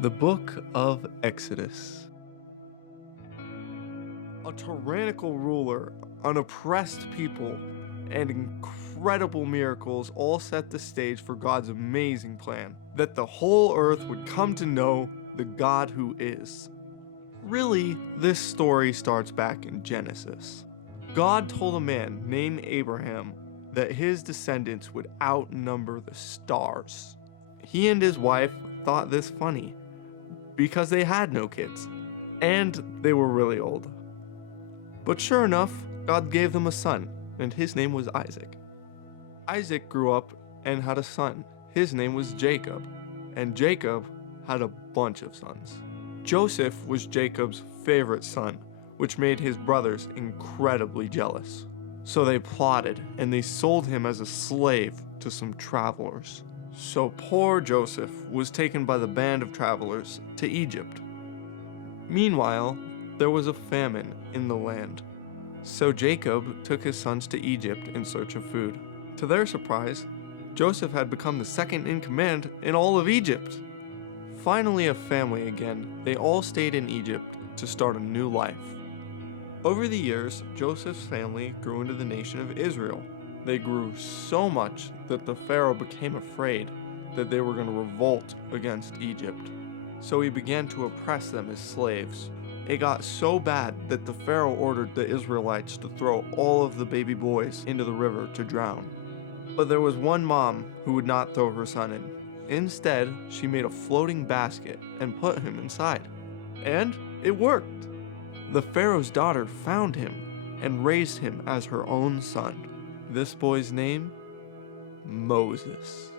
The Book of Exodus. A tyrannical ruler, an oppressed people, and incredible miracles all set the stage for God's amazing plan that the whole earth would come to know the God who is. Really, this story starts back in Genesis. God told a man named Abraham that his descendants would outnumber the stars. He and his wife thought this funny because they had no kids, and they were really old. But sure enough, God gave them a son, and his name was Isaac. Isaac grew up and had a son. His name was Jacob, and Jacob had a bunch of sons. Joseph was Jacob's favorite son, which made his brothers incredibly jealous. So they plotted, and they sold him as a slave to some travelers. So poor Joseph was taken by the band of travelers to Egypt. Meanwhile, there was a famine in the land. So Jacob took his sons to Egypt in search of food. To their surprise, Joseph had become the second in command in all of Egypt. Finally a family again, they all stayed in Egypt to start a new life. Over the years, Joseph's family grew into the nation of Israel. They grew so much that the Pharaoh became afraid that they were going to revolt against Egypt. So he began to oppress them as slaves. It got so bad that the Pharaoh ordered the Israelites to throw all of the baby boys into the river to drown. But there was one mom who would not throw her son in. Instead, she made a floating basket and put him inside. And it worked. The Pharaoh's daughter found him and raised him as her own son. This boy's name? Moses.